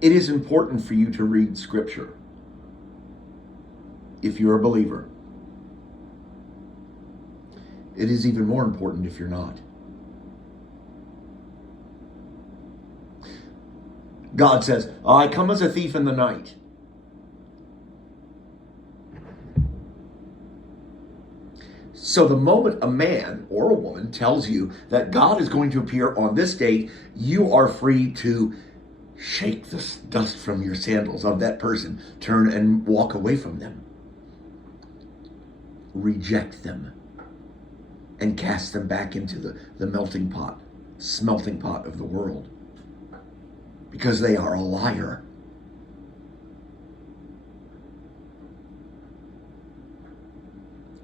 It is important for you to read Scripture if you're a believer. It is even more important if you're not. God says, I come as a thief in the night. So the moment a man or a woman tells you that God is going to appear on this date, you are free to shake the dust from your sandals of that person, turn and walk away from them, reject them, and cast them back into the melting pot, smelting pot of the world, because they are a liar.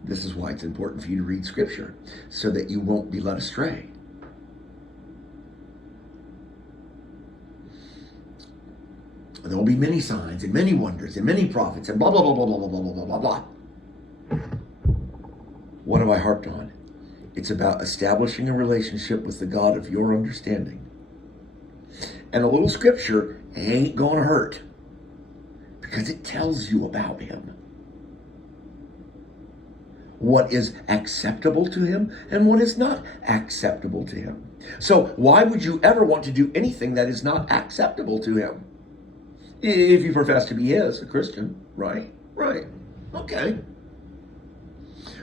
This is why it's important for you to read Scripture, so that you won't be led astray. There will be many signs and many wonders and many prophets and blah, blah, blah, blah, blah, blah, blah, blah, blah, blah. What have I harped on? It's about establishing a relationship with the God of your understanding. And a little Scripture ain't going to hurt, because it tells you about him. What is acceptable to him and what is not acceptable to him. So why would you ever want to do anything that is not acceptable to him? If you profess to be his, a Christian, right? Right. Okay.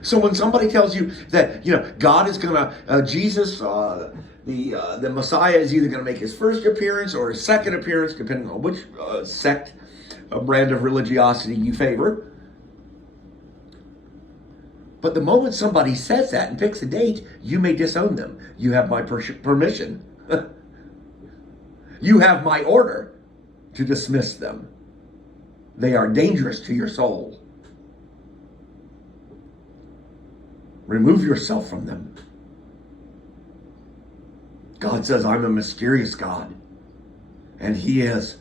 So when somebody tells you that, God is going to, Jesus, the Messiah is either going to make his first appearance or his second appearance, depending on which sect, brand of religiosity you favor. But the moment somebody says that and picks a date, you may disown them. You have my permission. You have my order to dismiss them. They are dangerous to your soul. Remove yourself from them. God says, I'm a mysterious God. And he is.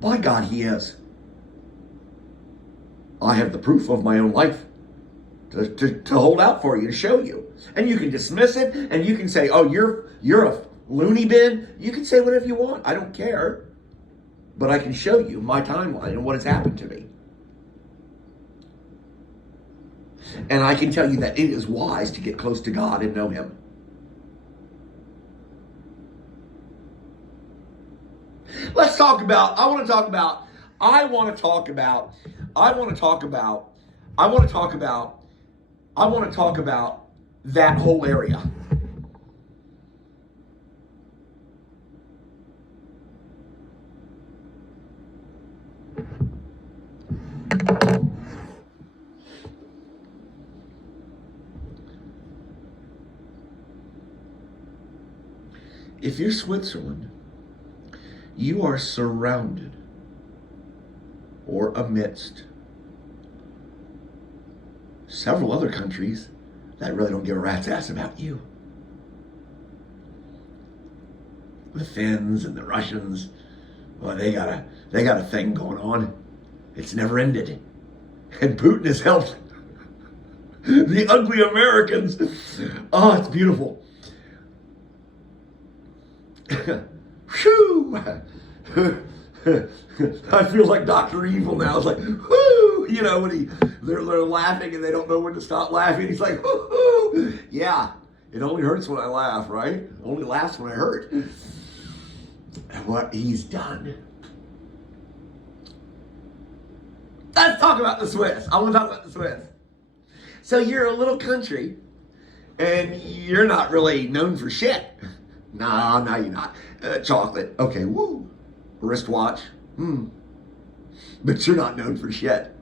By God, he is. I have the proof of my own life to hold out for you, to show you. And you can dismiss it, and you can say, oh, you're a loony bin. You can say whatever you want. I don't care. But I can show you my timeline and what has happened to me. And I can tell you that it is wise to get close to God and know him. I want to talk about that whole area. If you're Switzerland, you are surrounded or amidst several other countries that really don't give a rat's ass about you. The Finns and the Russians, well, they got a thing going on. It's never ended. And Putin has helped the ugly Americans. Oh, it's beautiful. Whew. I feel like Dr. Evil now. It's like, whoo, when they're laughing and they don't know when to stop laughing. He's like, whoo, yeah, it only hurts when I laugh, right? It only laughs when I hurt. And what he's done. Let's talk about the Swiss. I want to talk about the Swiss. So you're a little country, and you're not really known for shit. No, you're not. Chocolate, okay, woo. Wristwatch, but you're not known for shit.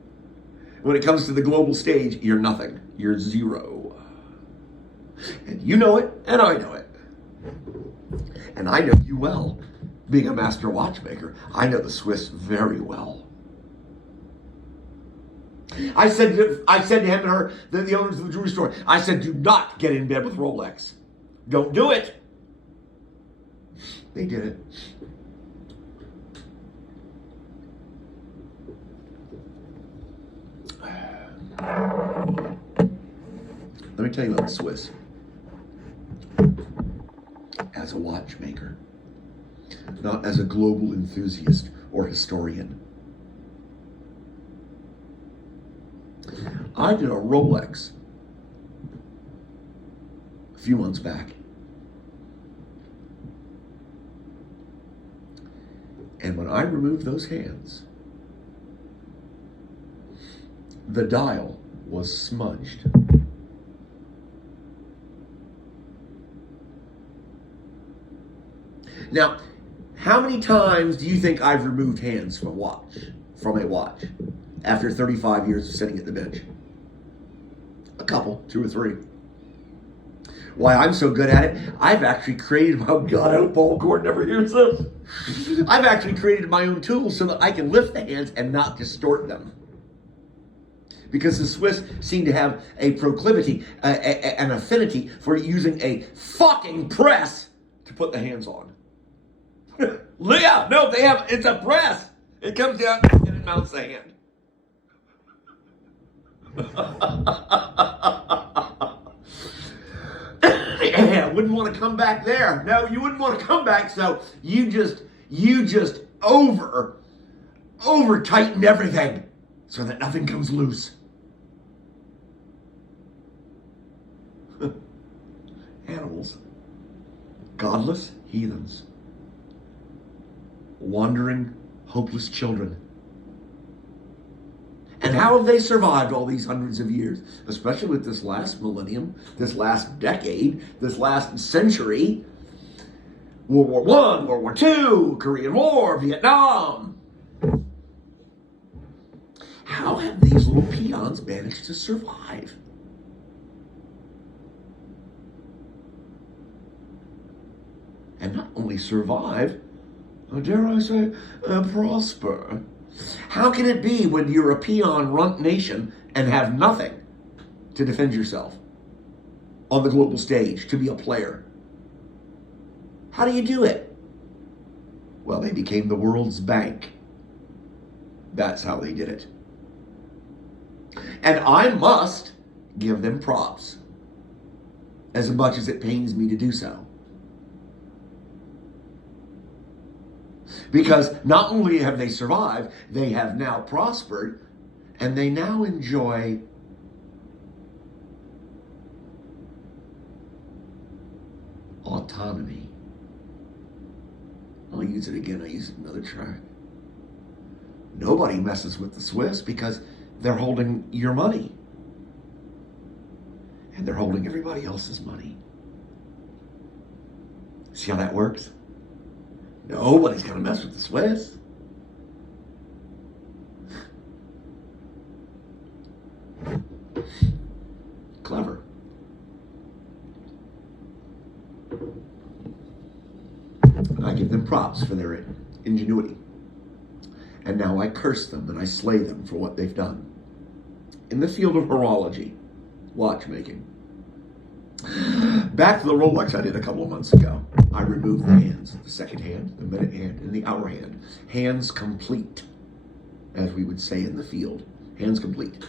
When it comes to the global stage, you're nothing. You're zero. And you know it, and I know it. And I know you well. Being a master watchmaker, I know the Swiss very well. I said to him and her, the owners of the jewelry store, I said, do not get in bed with Rolex. Don't do it. They did it. Let me tell you about the Swiss. As a watchmaker, not as a global enthusiast or historian. I did a Rolex a few months back. And when I removed those hands, the dial was smudged. Now, how many times do you think I've removed hands from a watch after 35 years of sitting at the bench? A couple, 2 or 3. Why I'm so good at it, I've actually created, oh God, I hope Paul Gordon never hears this. I've actually created my own tools so that I can lift the hands and not distort them. Because the Swiss seem to have a proclivity, an affinity for using a fucking press to put the hands on. Yeah, no, they have, it's a press. It comes down and it mounts the hand. Yeah, wouldn't want to come back there. No, you wouldn't want to come back, so you just over tighten everything so that nothing comes loose. Animals. Godless heathens. Wandering, hopeless children. And how have they survived all these hundreds of years? Especially with this last millennium, this last decade, this last century. World War I, World War II, Korean War, Vietnam. How have these little peons managed to survive? And not only survive, dare I say, prosper. How can it be when you're a peon runt nation and have nothing to defend yourself on the global stage, to be a player? How do you do it? Well, they became the world's bank. That's how they did it. And I must give them props, as much as it pains me to do so. Because not only have they survived, they have now prospered, and they now enjoy autonomy. I'll use it again. I use another track. Nobody messes with the Swiss because they're holding your money. And they're holding everybody else's money. See how that works? Nobody's going to mess with the Swiss. Clever. I give them props for their ingenuity. And now I curse them and I slay them for what they've done. In the field of horology, watchmaking. Back to the Rolex I did a couple of months ago. I removed the hands, the second hand, the minute hand, and the hour hand. Hands complete, as we would say in the field. Hands complete.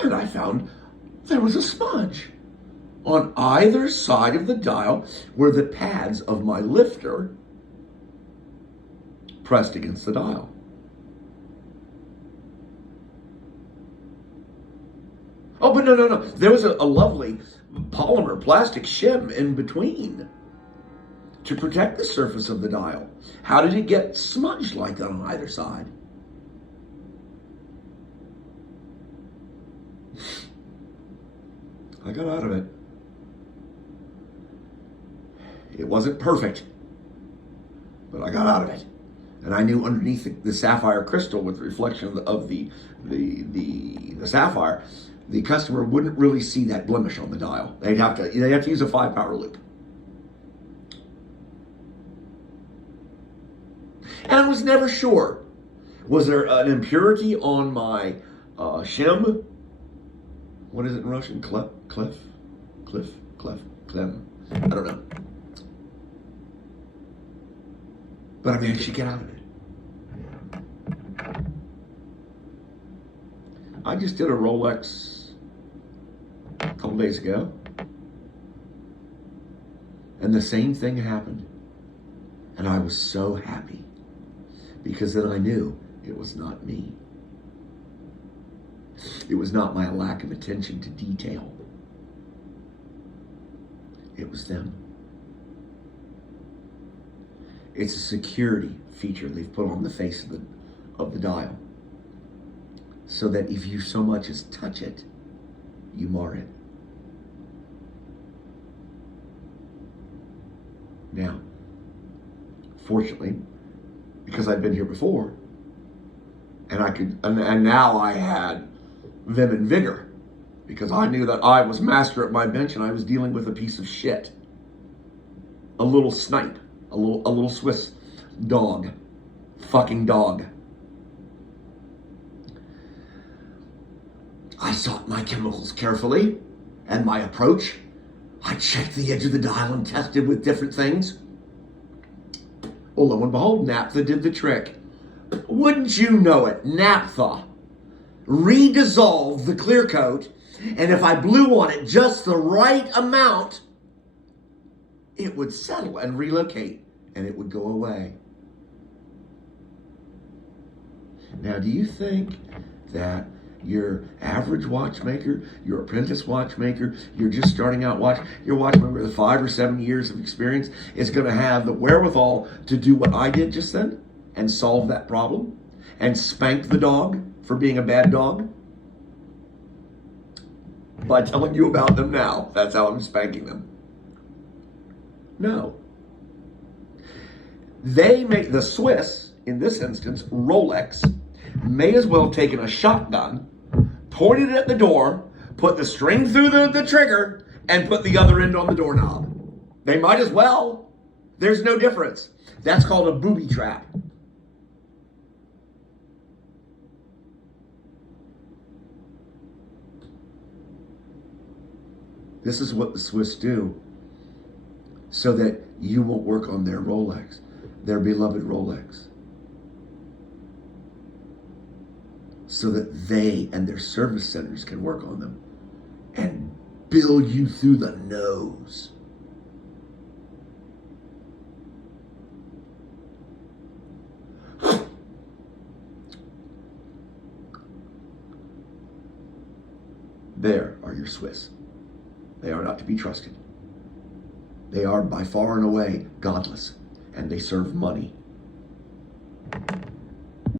And I found there was a smudge on either side of the dial where the pads of my lifter pressed against the dial. Oh, but no. There was a lovely polymer plastic shim in between to protect the surface of the dial. How did it get smudged like that on either side? I got out of it. It wasn't perfect, but I got out of it. And I knew underneath the sapphire crystal with the reflection of the sapphire, the customer wouldn't really see that blemish on the dial. They'd have to use a 5-power loop. And I was never sure. Was there an impurity on my shim? What is it in Russian? Clem? I don't know. But I managed to get out of it. I just did a Rolex a couple days ago, and the same thing happened. And I was so happy because then I knew it was not me. It was not my lack of attention to detail. It was them. It's a security feature they've put on the face of the dial, so that if you so much as touch it, you mar it. Now, fortunately, because I'd been here before, and now I had vim and vigor, because I knew that I was master at my bench and I was dealing with a piece of shit, a little snipe, a little Swiss dog, fucking dog. I sought my chemicals carefully, and my approach. I checked the edge of the dial and tested with different things. Well, lo and behold, naphtha did the trick. Wouldn't you know it, naphtha redissolved the clear coat, and if I blew on it just the right amount, it would settle and relocate, and it would go away. Now, do you think that your average watchmaker, your apprentice watchmaker, you're just starting out your watchmaker with 5 or 7 years of experience is going to have the wherewithal to do what I did just then and solve that problem and spank the dog for being a bad dog? By telling you about them now, that's how I'm spanking them. No. They make the Swiss, in this instance, Rolex, may as well have taken a shotgun, pointed it at the door, put the string through the trigger, and put the other end on the doorknob. They might as well. There's no difference. That's called a booby trap. This is what the Swiss do so that you won't work on their Rolex, their beloved Rolex. So that they and their service centers can work on them and bill you through the nose. There are your Swiss. They are not to be trusted. They are by far and away godless, and they serve money